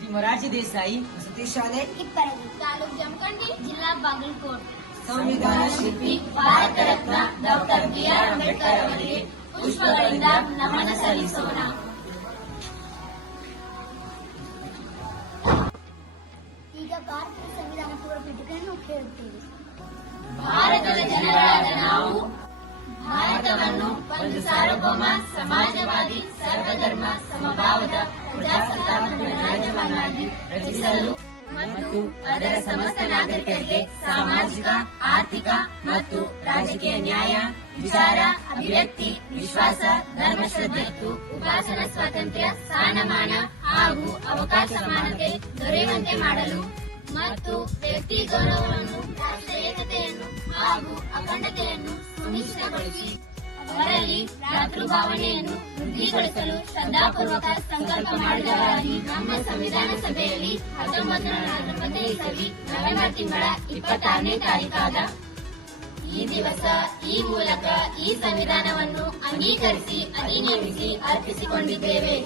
ಶ್ರೀ ಮೊರಾರ್ಜಿ ದೇಸಾಯಿ ವಸತಿ ಶಾಲೆ ಇಪ್ಪರಗಿ, ತಾಲೂಕು ಜಮಖಂಡಿ, ಜಿಲ್ಲಾ ಬಾಗಲಕೋಟೆ. ಸಂವಿಧಾನ ಶಿಲ್ಪಿ ಭಾರತ ರತ್ನ ಡಾಕ್ಟರ್ ಬಿ.ಆರ್. ಅಂಬೇಡ್ಕರ್ ಅವರಿಗೆ ಪುಷ್ಪಗಳಿಂದ ನಮನ ಸಲ್ಲಿಸೋಣ. ಈಗ ಭಾರತದ ಸಂವಿಧಾನ ಪೂರ್ವ ಪೀಠಿಕೆಯನ್ನು ಕೇಳುತ್ತೇವೆ. ಭಾರತದ ಜನರಾದ ನಾವು ಭಾರತವನ್ನು ಒಂದು ಸಾರ್ವಭೌಮ ಸಮಾಜವಾದಿ ಸರ್ವಧರ್ಮ ಸಮಭಾವದ ಪ್ರಜಾಸತ್ತಾತ್ಮಕ ರಾಜ್ಯವನ್ನಾಗಿ ರಚಿಸಲು ಮತ್ತು ಅದರ ಸಮಸ್ತ ನಾಗರಿಕರಿಗೆ ಸಾಮಾಜಿಕ, ಆರ್ಥಿಕ ಮತ್ತು ರಾಜಕೀಯ ನ್ಯಾಯ, ವಿಚಾರ, ಅಭಿವ್ಯಕ್ತಿ, ವಿಶ್ವಾಸ, ಧರ್ಮಶ್ರದ್ಧೆ ಮತ್ತು ಉಪಾಸನಾ ಸ್ವಾತಂತ್ರ್ಯ, ಸ್ಥಾನಮಾನ ಹಾಗೂ ಅವಕಾಶ ಸಮಾನತೆ ದೊರೆಯುವಂತೆ ಮಾಡಲು ಮತ್ತು ವ್ಯಕ್ತಿ ಗೌರವವನ್ನು, ರಾಷ್ಟ್ರೀಯ ಏಕತೆಯನ್ನು ಹಾಗೂ ಅಖಂಡತೆಯನ್ನು ಸುನಿಶ್ಚಿತಗೊಳಿಸಿ ಅವರಲ್ಲಿ ಭ್ರಾತೃಭಾವನೆಯನ್ನು ವೃದ್ಧಿಗೊಳಿಸಲು ಶ್ರದ್ಧಾಪೂರ್ವಕ ಸಂಕಲ್ಪ ಮಾಡಿದವರಾಗಿ ನಮ್ಮ ಸಂವಿಧಾನ ಸಭೆಯಲ್ಲಿ 1945 ಇಸವಿ ನವೆಂಬರ್ ತಿಂಗಳ 26ನೇ ತಾರೀಕಾದ ಈ ದಿವಸ ಈ ಮೂಲಕ ಈ ಸಂವಿಧಾನವನ್ನು ಅಂಗೀಕರಿಸಿ ಅಧಿನಿಯಮಿಸಿ ಅರ್ಪಿಸಿಕೊಂಡಿದ್ದೇವೆ.